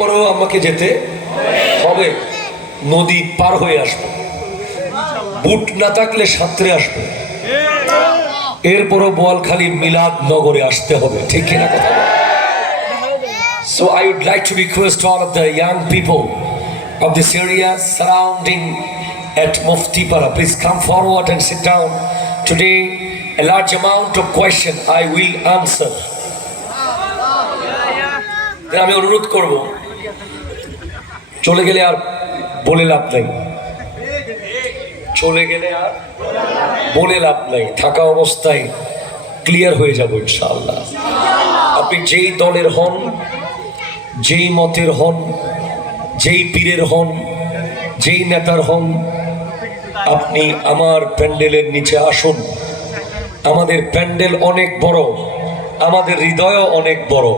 পরেও আমাকে যেতে হবে, নদী পার হয়ে আসবো, বুট না থাকলে সাঁতরে আসবো, এরপরও বোয়ালখালী মিলাদ নগরে আসতে হবে, ঠিক কিনা কথা? So I would like to request all of the young people of this area surrounding at Muftipara, please come forward and sit down. Today a large amount of question I will answer. আমি অনুরোধ করব, চলে গেলে আর বলে লাভ নাই, চলে গেলে আর বলে লাভ নাই, থাকা অবস্থায় ক্লিয়ার হয়ে যাব ইনশাআল্লাহ। আপনি যেই দলের হন, যেই মতের হন, যেই পীরের হন, যেই নেতার হন, আপনি আমার প্যান্ডেলের নিচে আসুন। আমাদের প্যান্ডেল অনেক বড়, আমাদের হৃদয়ও অনেক বড়।